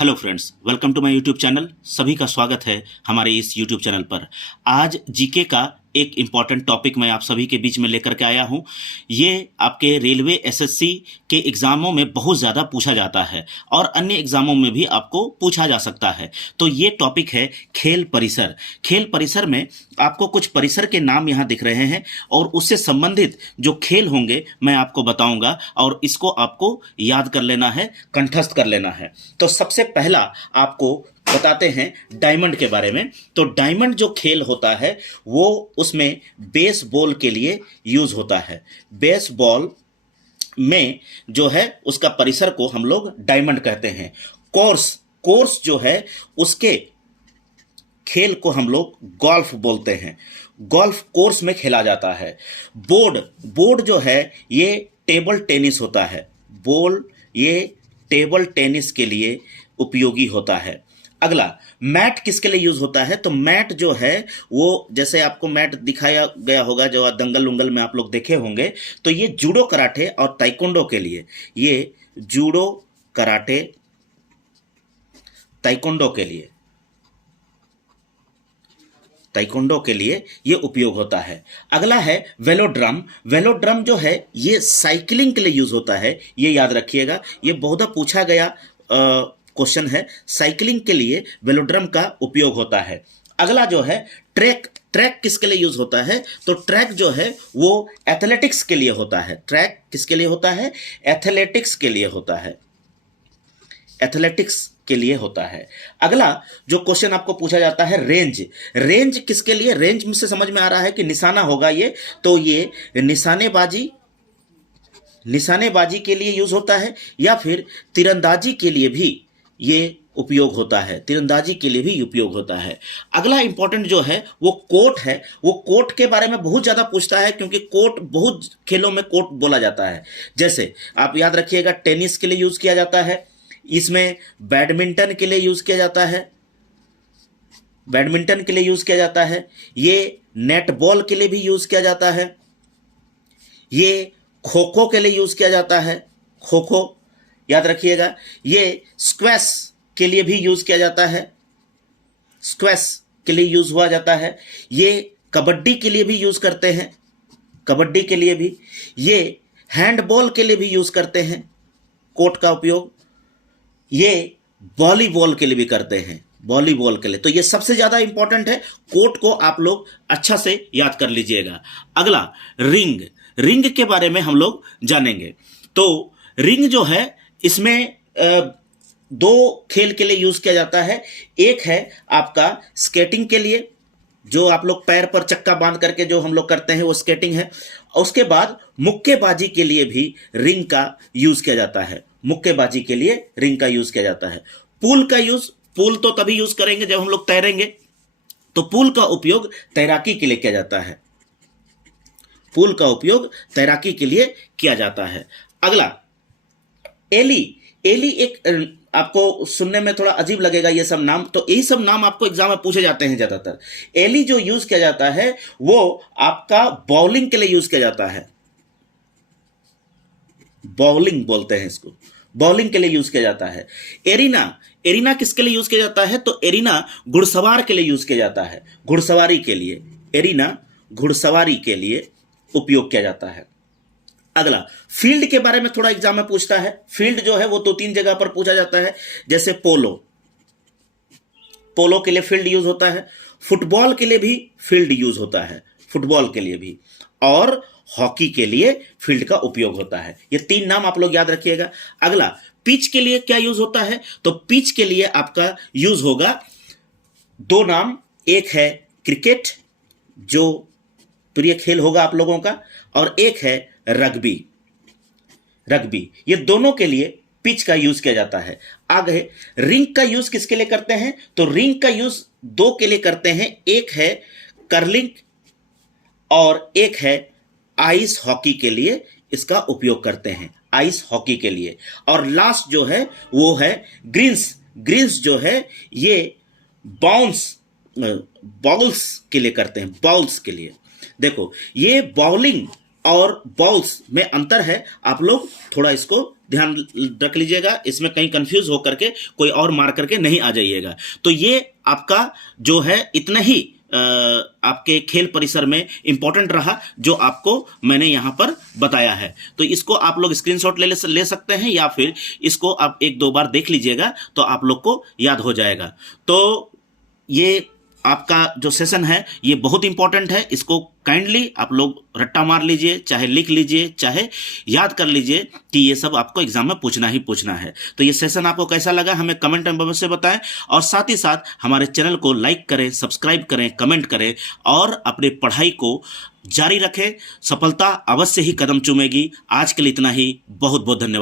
Hello friends, welcome to my YouTube channel. सभी का स्वागत है हमारे इस यूट्यूब चैनल पर। आज जीके का एक इम्पॉर्टेंट टॉपिक मैं आप सभी के बीच में लेकर के आया हूं। ये आपके रेलवे एसएससी के एग्ज़ामों में बहुत ज़्यादा पूछा जाता है और अन्य एग्ज़ामों में भी आपको पूछा जा सकता है। तो ये टॉपिक है खेल परिसर। खेल परिसर में आपको कुछ परिसर के नाम यहाँ दिख रहे हैं और उससे संबंधित जो खेल होंगे मैं आपको बताऊंगा और इसको आपको याद कर लेना है, कंठस्थ कर लेना है। तो सबसे पहला आपको बताते हैं डायमंड के बारे में। तो डायमंड जो खेल होता है वो उसमें बेसबॉल के लिए यूज होता है। बेसबॉल में जो है उसका परिसर को हम लोग डायमंड कहते हैं। कोर्स जो है उसके खेल को हम लोग गोल्फ बोलते हैं। गोल्फ कोर्स में खेला जाता है। बोर्ड जो है ये टेबल टेनिस होता है। ये टेबल टेनिस के लिए उपयोगी होता है। अगला, मैट किसके लिए यूज होता है? तो मैट जो है वो जैसे आपको मैट दिखाया गया होगा जो दंगल उंगल में आप लोग देखे होंगे, तो ये जूडो कराटे और ताइक्वांडो के लिए, ये जूडो कराटे ताइक्वांडो के लिए ये उपयोग होता है। अगला है वेलोड्रम। वेलोड्रम जो है ये साइकिलिंग के लिए यूज होता है। ये याद रखिएगा, ये बहुधा पूछा गया क्वेश्चन है। साइकिलिंग के लिए वेलोड्रम का उपयोग होता है। अगला जो है ट्रैक किसके लिए यूज होता है? तो ट्रैक जो है वो एथलेटिक्स के लिए होता है। ट्रैक किसके लिए होता है? एथलेटिक्स के लिए होता है। एथलेटिक्स के लिए होता है। अगला जो क्वेश्चन आपको पूछा जाता है रेंज किसके लिए? रेंज में से समझ में आ रहा है कि निशाना होगा ये, तो ये निशानेबाजी के लिए यूज होता है या फिर तीरंदाजी के लिए भी ये उपयोग होता है। तीरंदाजी के लिए भी उपयोग होता है। अगला इंपॉर्टेंट जो है वो कोर्ट है। वो कोर्ट के बारे में बहुत ज्यादा पूछता है क्योंकि कोर्ट बहुत खेलों में कोर्ट बोला जाता है। जैसे आप याद रखिएगा, टेनिस के लिए यूज किया जाता है, इसमें बैडमिंटन के लिए यूज किया जाता है, ये नेटबॉल के लिए भी यूज किया जाता है, ये खो खो के लिए यूज किया जाता है। खो खो याद रखिएगा। ये स्क्वैश के लिए भी यूज किया जाता है। स्क्वैश के लिए यूज हुआ जाता है। ये कबड्डी के लिए भी यूज करते हैं। कबड्डी के लिए भी। ये हैंडबॉल के लिए भी यूज करते हैं कोर्ट का उपयोग। ये वॉलीबॉल के लिए भी करते हैं। वॉलीबॉल के लिए तो ये सबसे ज्यादा इंपॉर्टेंट है। कोर्ट को आप लोग अच्छा से याद कर लीजिएगा। अगला रिंग के बारे में हम लोग जानेंगे। तो रिंग जो है इसमें दो खेल के लिए यूज किया जाता है। एक है आपका स्केटिंग के लिए, जो आप लोग पैर पर चक्का बांध करके जो हम लोग करते हैं वो स्केटिंग है। और उसके बाद मुक्केबाजी के लिए भी रिंग का यूज किया जाता है। मुक्केबाजी के लिए रिंग का यूज किया जाता है। पूल तो तभी यूज करेंगे जब हम लोग तैरेंगे, तो पूल का उपयोग तैराकी के लिए किया जाता है। पूल का उपयोग तैराकी के लिए किया जाता है। अगला एली एक आपको सुनने में थोड़ा अजीब लगेगा ये सब नाम, तो यही सब नाम आपको एग्जाम में पूछे जाते हैं ज्यादातर। एली जो यूज किया जाता है वो आपका बॉलिंग के लिए यूज किया जाता है। बॉलिंग बोलते हैं इसको, बॉलिंग के लिए यूज किया जाता है। एरिना किसके लिए यूज किया जाता है? तो एरिना घुड़सवार के लिए यूज किया जाता है। घुड़सवारी के लिए एरिना घुड़सवारी के लिए उपयोग किया जाता है। अगला फील्ड के बारे में थोड़ा एग्जाम में पूछता है। फील्ड जो है वो 2-3 जगह पर पूछा जाता है। जैसे पोलो के लिए फील्ड यूज होता है। फुटबॉल के लिए भी फील्ड यूज होता है। फुटबॉल के लिए भी, और हॉकी के लिए फील्ड का उपयोग होता है। ये 3 नाम आप लोग याद रखिएगा। अगला पिच के लिए क्या यूज होता है? तो पिच के लिए आपका यूज होगा 2 नाम। एक है क्रिकेट, जो प्रिय खेल होगा आप लोगों का, और एक है रग्बी। ये दोनों के लिए पिच का यूज किया जाता है। आगे रिंग का यूज किसके लिए करते हैं? तो रिंग का यूज 2 के लिए करते हैं। एक है कर्लिंग और एक है आइस हॉकी के लिए इसका उपयोग करते हैं। आइस हॉकी के लिए। और लास्ट जो है वो है ग्रीन्स जो है ये बाउल्स के लिए करते हैं। बाउल्स के लिए देखो, ये बाउलिंग और बॉल्स में अंतर है, आप लोग थोड़ा इसको ध्यान रख लीजिएगा, इसमें कहीं कंफ्यूज होकर के कोई और मार करके नहीं आ जाइएगा। तो ये आपका जो है इतना ही आपके खेल परिसर में इंपॉर्टेंट रहा जो आपको मैंने यहां पर बताया है। तो इसको आप लोग स्क्रीनशॉट ले सकते हैं या फिर इसको आप एक दो बार देख लीजिएगा तो आप लोग को याद हो जाएगा। तो ये आपका जो सेशन है ये बहुत इंपॉर्टेंट है, इसको काइंडली आप लोग रट्टा मार लीजिए, चाहे लिख लीजिए, चाहे याद कर लीजिए कि ये सब आपको एग्जाम में पूछना ही पूछना है। तो ये सेशन आपको कैसा लगा हमें कमेंट में अवश्य बताएं, और साथ ही साथ हमारे चैनल को लाइक करें, सब्सक्राइब करें, कमेंट करें और अपनी पढ़ाई को जारी रखें। सफलता अवश्य ही कदम चूमेगी। आज के लिए इतना ही, बहुत बहुत धन्यवाद।